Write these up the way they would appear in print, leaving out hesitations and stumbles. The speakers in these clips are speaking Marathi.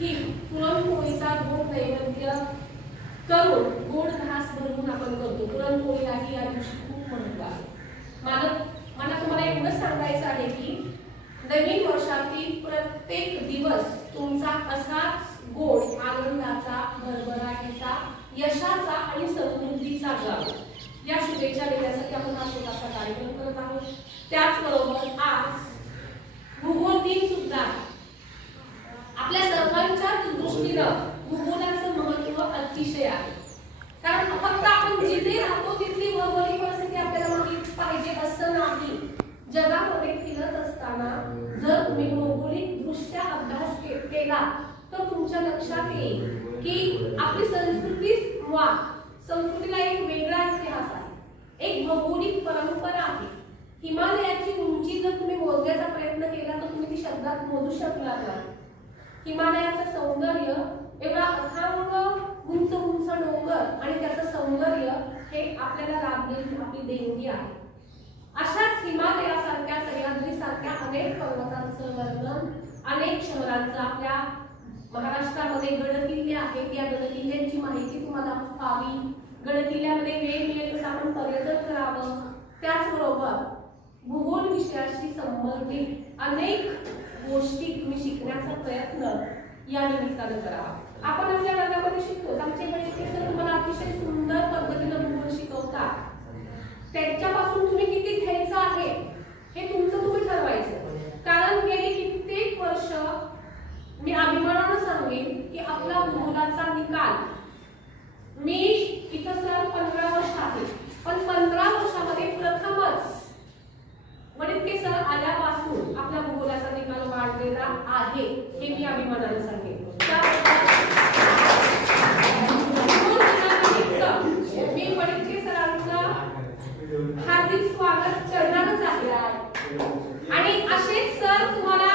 ही पुरणपोळीचा गोड नैवेद्य करून गोड घास भरून आपण करतो. पुरणपोळीलाही या दिवशी खूप महत्त्व आहे. मला तुम्हाला एवढं सांगायचं आहे की नवीन वर्षातील प्रत्येक दिवस तुमचा असाच गोड, आनंदाचा, भरभराटीचा, यशाचा आणि समृद्धीचा जावो या शुभेच्छा देण्यासाठी आपण हा छोटासा कार्यक्रम करत आहोत. त्याचबरोबर आज भूगोल दिन सुद्धा आपल्या सर्वांच्या दृष्टीनं भूगोलाचं महत्त्व अतिशय आहे. कारण फक्त आपण जिथे राहतो तिथली भौगोलिक परिस्थिती आपल्याला माहित पाहिजे असं नाही. जगामध्ये फिरत असताना जर तुम्ही भौगोलिक दृष्ट्या अभ्यास केला तर तुमच्या लक्षात येईल की आपली संस्कृतीला एक वेगळा इतिहास आहे, एक भौगोलिक परंपरा आहे. हिमालयाची उंची जर तुम्ही मोजण्याचा प्रयत्न केला तर तुम्ही ती शब्दात मोजू शकणार नाही. हिमालयाचं सौंदर्य एवढा अथांग उंच उंच डोंगर आणि त्याचं सौंदर्य हे आपल्याला लाभलेली आपली देणगी आहे. अशाच हिमालयासारख्या, सह्याद्रीसारख्या अनेक पर्वतांचं वर्णन, अनेक शहरांचं आपल्या महाराष्ट्रामध्ये गडकिल्ले आहेत. या गडकिल्ल्यांची माहिती तुम्हाला व्हावी, गडकिल्ल्यामध्ये वेळ मिळेल तसं आपण पर्यटन करावं. त्याचबरोबर भूगोल विषयाशी संबंधित अनेक गोष्टी तुम्ही शिकण्याचा प्रयत्न या निमित्तानं करावा. आपण आपल्या वर्गामध्ये शिकतो, आमचे शिक्षक तुम्हाला अतिशय सुंदर पद्धतीनं भूगोल शिकवतात. त्याच्यापासून तुम्ही किती घ्यायचं आहे हे तुमचं तुम्ही ठरवायचं. कारण गेली कित्येक वर्ष मी अभिमानानं सांगेन की आपला भूगोलाचा निकाल, मी इथं सर 15 वर्ष आहे, पण 15 वर्षामध्ये प्रथमच वडितके सर आल्यापासून आपल्या भूगोलाचा निकाल वाढलेला आहे हे मी अभिमानानं सांगेन. मी वडितके सरांचं हार्दिक स्वागत करणारच आहे आणि असेच सर तुम्हाला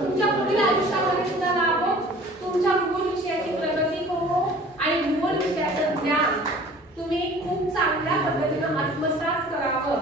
तुमच्या पुढील आयुष्यामध्ये सुद्धा लाभो, तुमच्या भूगोल विषयाची प्रगती हो आणि भूगोल विषयाचं ज्ञान तुम्ही खूप चांगल्या पद्धतीने आत्मसात करावं.